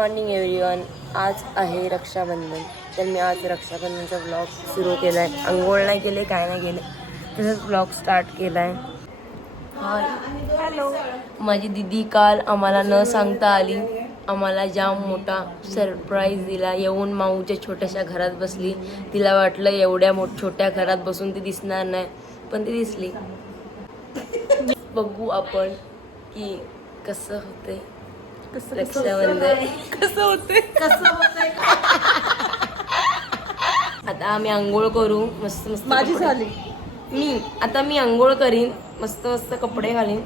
Morning everyone आज आहे रक्षाबंधन. तर मी आज रक्षाबंधनचा ब्लॉग सुरू केला आहे अंघोळ नाही केले काय नाही केले. तसंच ब्लॉग स्टार्ट केला आहे हॅलो माझी दिदी काल आम्हाला न सांगता आली. आम्हाला जाम मोठा सरप्राईज दिला येऊन माऊच्या छोट्याशा घरात बसली. तिला वाटलं एवढ्या मोठ छोट्या घरात बसून ती दिसणार नाही पण ती दिसली. बघू आपण की कसं होते रक्षाबंधन कसं होते आता आम्ही आंघोळ करू मस्त मस्त माझी कपडे. झाली. मी आता मी आंघोळ करीन मस्त मस्त कपडे घालीन.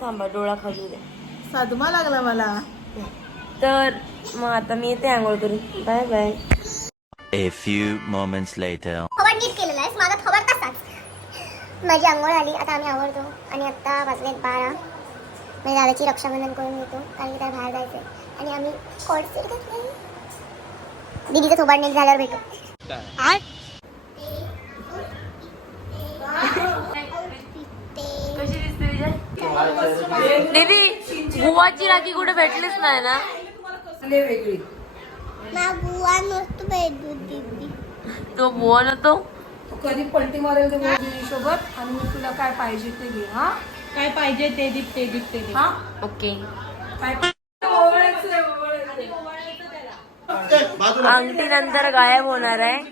थांबा डोळा खाजू दे साधमा लागला मला. तर मग आता मी येते आंघोळ करून. Bye bye. A few moments later. नीट केलेला आहेस माझा थोबाड तसाच. माझी आंघोळ आली आता आम्ही आवडतो आणि आत्ता वाजलेत बारा. मी दादाची रक्षाबंधन करून येतो कारण की त्याला बाहेर जायचं आणि आम्ही कॉडसीट घेतली दीदीचं थोबाड नीट झाल्यावर भेटू. देवी बुवाची राखी कुठे भेटलीच नाही ना? वेगळी बुवा नसतो भेटू दीदी. तो बुवा ना तो कधी पलटी मारेल ते सोबत आणि मग तुला काय पाहिजे ते घे हा? काय पाहिजे ते दीप ते दीप ते दीप. हा? ओके. अंगठी नंतर गायब होणार आहे.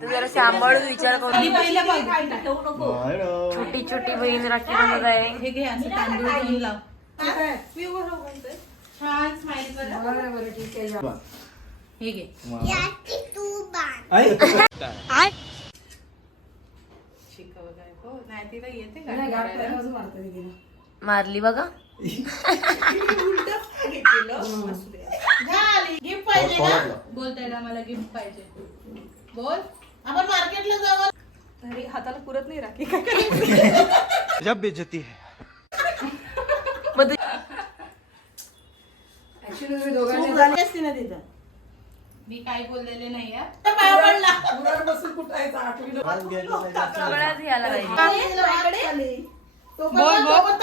तर जरा सांभाळून विचार करू पहिलं बघ ठेवू नको. छोटी छोटी बहीण राखी बनवत आहे. हे घे असं तांदूळ घेऊन लाव. मी उभं राहू म्हणतोय. छान स्माइल करा. बरं बरं ठीक आहे जा. हे घे. हो नाही तिला येते का? नाही, गाठ करायला? पायावर मारता दीदीला. मारली बघा. गिफ्ट पाहिजे ना बोल त्याला मला गिफ्ट पाहिजे बोल आपण मार्केटला जाऊ अरे हाताला पुरत नाही राखी. काय करायचं? जब बेचती है. मग तू- Actually तुम्ही दोघांनी झाली असती ना तिथं. मी काही बोललेले नाही हा. बसून कुठायचं आठवीला सगळ्याच घ्यायला पाहिजे बोल बोल.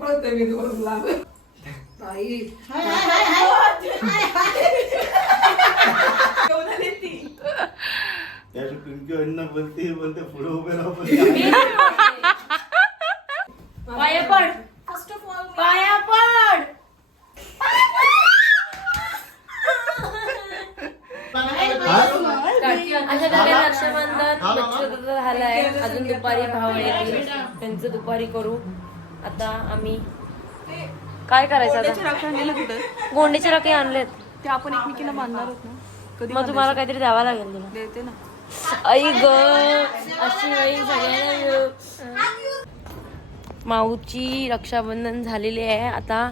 पळत मी दोन लांब. ताई. त्याची पिंकी अन्न बोलते बोलते पुढे उभे राहू. बोलते. पाया पड पाया पड अशा प्रकारे रक्षाबंधन नक्षत्र झालं आहे अजून दुपारी भाव येतील त्यांचं दुपारी करू. आता आम्ही काय करायचं आता? गोंडीचे राखी आणलेत. ते आपण एकमेकीला बांधणार होत ना? कधी मग तुम्हाला काहीतरी द्यावं लागेल तुला. देते ना. आई ग अशी आई सगळ्यांना. माऊची रक्षाबंधन झालेली आहे. आता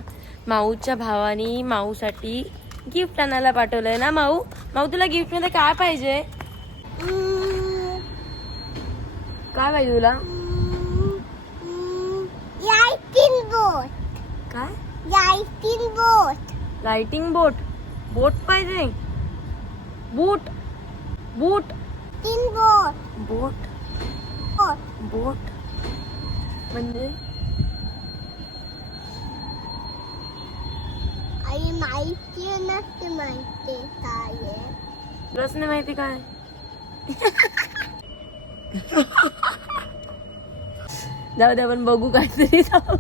माऊच्या भावानी माऊसाठी गिफ्ट आणायला पाठवलंय ना माऊ? माऊ तुला गिफ्टमध्ये काय पाहिजे? काय पाहिजे तुला? यायतीन बोट काय यायतीन बोट लाइटिंग बोट बोट पाहिजे बूट बूट तीन बोट बोट बोट बोट म्हणजे आई माहिती नसते माहिती काय आहे. तुलाच नाही माहिती काय? जाऊ दे आपण बघू काहीतरी जाऊ.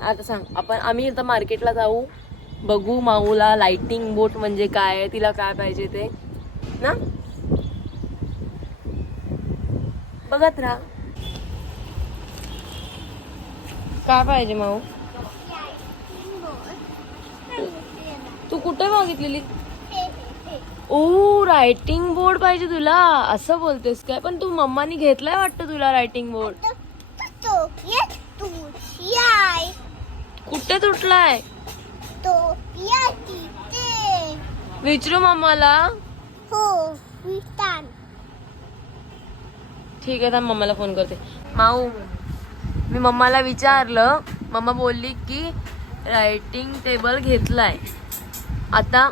आता सांग आपण आम्ही आता मार्केटला जाऊ. बघू माऊला लाइटिंग बोट म्हणजे काय तिला काय पाहिजे ते. ना? बघत राहा. काय पाहिजे माऊ? तू कुठे मागितलेली? ओ रायटिंग बोर्ड पाहिजे तुला. असं बोलतेस काय? पण तू मम्मानी घेतलाय वाटतं तुला रायटिंग बोर्ड कुठे तुटलाय? तो या विचारू मम्माला. हो ठीक आहे थांब मम्माला फोन करते. माऊ मी मम्माला विचारलं. मम्मा बोलली की रायटिंग टेबल घेतलाय. आता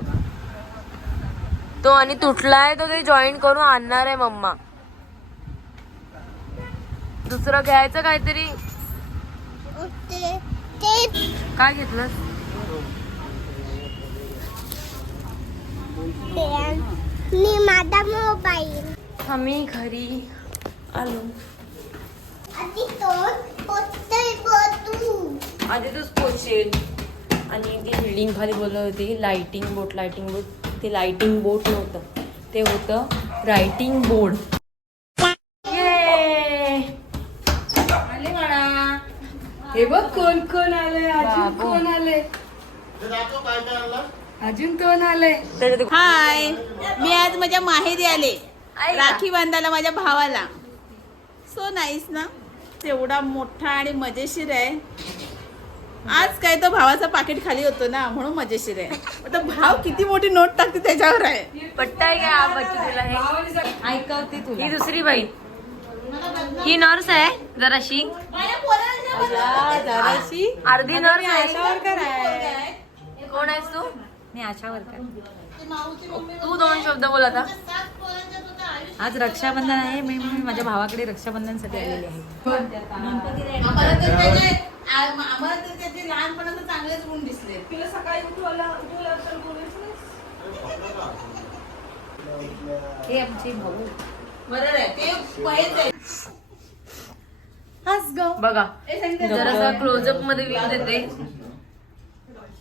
तो आणि तुटलाय तो ते जॉईन करून आणणार आहे मम्मा. दुसरं घ्यायचं काहीतरी? काय घेतलं मी माझा मोबाईल. आम्ही घरी आलो. आधी तूच पोचेल आणि ती बिल्डिंग खाली बोलत होती लाइटिंग बोट लाइटिंग बोट ते लाइटिंग बोट नव्हतं. ते होतं रायटिंग बोर्ड हे बघ कोण कोण आले अजून. कोण आले अजून कोण आले हाय मी आज माझ्या माहेरी आले? राखी बांधायला माझ्या भावाला. सो नाईस ना? तेवढा मोठा आणि मजेशीर आहे. आज काय तो भावाचा पाकिट खाली होतो ना म्हणून मजेशीर आहे. आता भाव किती मोठी नोट टाकते त्याच्यावर आहे. पट्टाय का बच्ची तुला हे? ऐकवते तुला. ही दुसरी बाई. ही नर्स आहे जराशी. अर्धी नर्स आहे. कोण आहेस तू? मी आशा वर्कर तू दोन शब्द बोल आता. आज रक्षाबंधन आहे मी मी माझ्या भावाकडे रक्षाबंधनसाठी आलेली आहे. आम्हाला तर त्याचे आम्हाला तर त्याचे लहानपणाचे चांगलेच गुण दिसले. तिला सकाळी उठवला उठवला तर हे आमचे भाऊ. बरोबर आहे ते पहिलेच आहे हस ग. बघा. जरासा क्लोजअपमध्ये देते.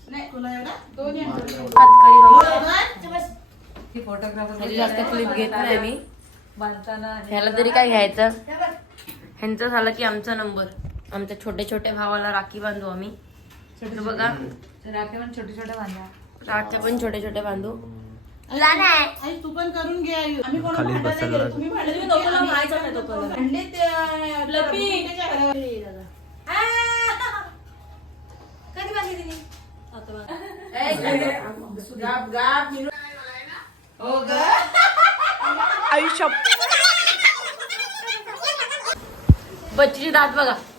नाही तुला एवढा? दोन हातकडी भाऊ ही फोटोग्राफर ह्याची जास्त क्लिप घेत नाही मी बांधताना ह्याला तरी काय घ्यायचं? ह्यांचं झालं की आमचा नंबर आमच्या छोट्या छोट्या भावाला राखी बांधू आम्ही. तर बघा. राखे पण छोटे छोटे बांधा. राख्या पण छोटे छोटे बांधू. आई तू पण करून घे आई. आम्ही कोण खाली भांडायला बसायला गेलो. तुम्ही भांडले मी नव्हतो ना, माहीत नाही तो कलर. भांडले ते, अं, त्याच्या घरावर. कधी बांधली तिने? गाप, गाप, निरो- हो ग बच्चीची दात बघा.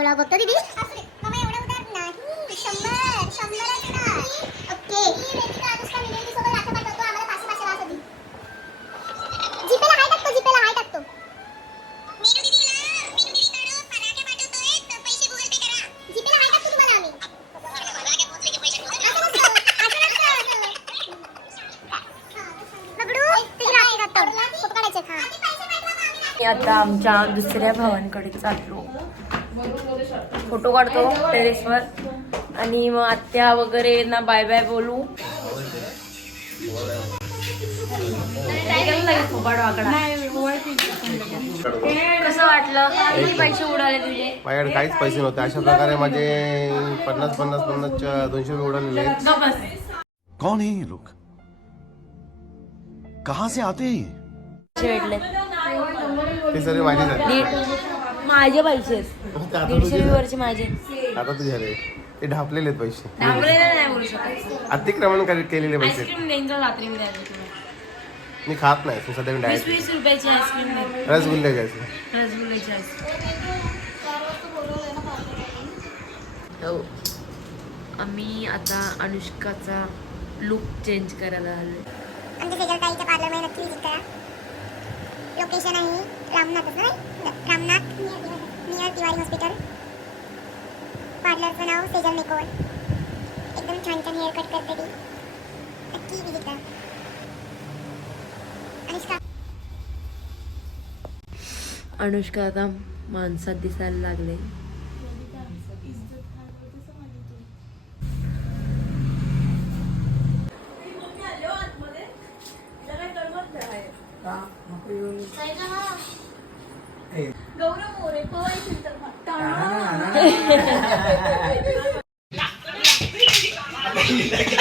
काढायचे बघतो मी आता आमच्या दुसऱ्या भावांकडे चाललो. फोटो काढतो टेरेसवर. आणि मग आत्या वगैरे ना बाय बाय बोलू. कसं वाटलं? किती पैसे उडाले तुझे? माझ्याकडे काहीच पैसे नव्हते. अशा प्रकारे माझे पन्नास पन्नास पन्नासच्या दोनशे रुपये उडालेले. कौन है लोग? कहां से आते हैं ते सर्व दीड माझे पैसे ते आता दीडशे तुझे वरचे माझे. आता तुझे झाले ते ढापलेले आहेत पैसे. थांबलेले नाही बोलू शकत. अतिक्रमण कर- केलेले पैसे आहेत. आईस्क्रीम द्यायचं रात्री मी द्यायचं तुला मी खात नाही तू सध्या वीस डायट वीस रुपयाची आईस्क्रीम दे रसगुल्ले घ्यायचे. रसगुल्ल्याची आईस्क्रीम. हो. आम्ही आता अनुष्काचा लुक चेंज करायला आलो आमच्या शेजारच्या आईच्या पार्लरमध्ये नक्की विजिट करा. लोकेशन आहे. रामनाथ असं नाही? Ramnath near Tiwari hospital. पार्लरचं नाव सेजल मेकोवर एकदम छान छान हेअर कट करते ती. नक्की विजिट करा अनुष्का अनुष्का आता माणसात दिसायला लागले. గౌరవం రేపు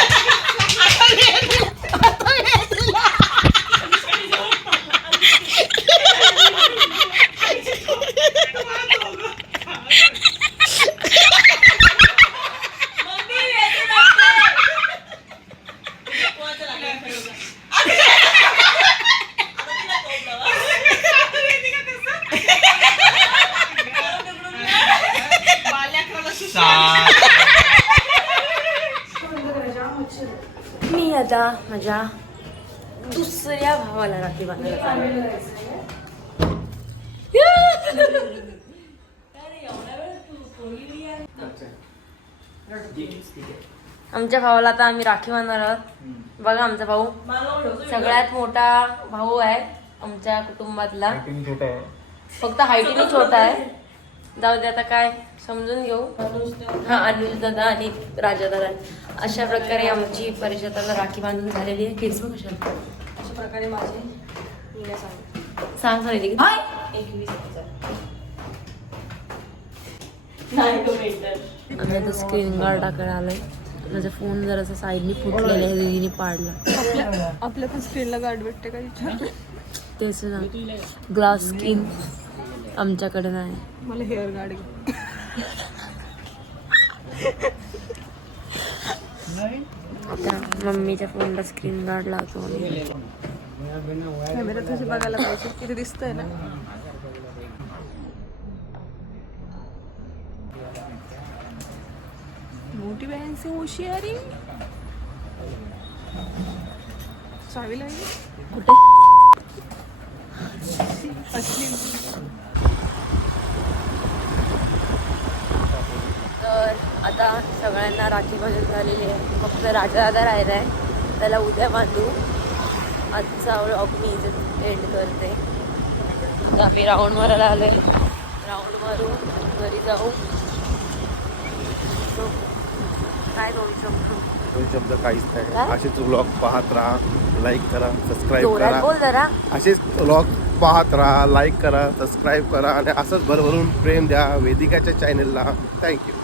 आता माझ्या दुसऱ्या भावाला राखी बांधायला. आमच्या भावाला आता आम्ही राखी बांधणार आहोत. बघा आमचा भाऊ. सगळ्यात मोठा भाऊ आहे आमच्या कुटुंबातला. फक्त हायटीने छोटा आहे? जाऊ दे आता काय समजून घेऊ. हा अनुज दादा आणि राजा दादा. अशा प्रकारे आमची परिषदाला राखी बांधून झालेली आहे. केस बघ कशा अशा प्रकारे माझे सांग. सांग सांगितले की एकवीस हजार. आम्ही आता स्क्रीन गार्ड टाकायला आलोय माझा फोन जरासा साईडनी फुटलेला आहे दीदीने पाडला. आपल्या पण स्क्रीनला गाठ भेटते का तेच ना. ग्लास स्किन आमच्याकडे नाही. मला हेअर गार्ड आता मम्मीच्या फोनला स्क्रीन गार्ड लावतो. कॅमेरा तुझी बघायला पाहिजे. किती दिसतंय ना? मोठी बहनची होशियारी चावी लागली कुठे? तर सगळ्यांना राखी बांधून झालेली आहे. फक्त राजा दादा राहिला आहे. त्याला उद्या बांधू आजचा व्लॉग मी इथे एंड करते. आता आम्ही राऊंड मारायला आलो आहे राऊंड मारू घरी जाऊ. काय दोन शब्द दोन शब्द काहीच नाही? असेच व्लॉग पाहत राहा लाईक करा सबस्क्राईब करा. असेच व्लॉग पाहत राहा लाईक करा सबस्क्राईब करा. आणि असंच भरभरून प्रेम द्या वेदिकाच्या चॅनलला थँक्यू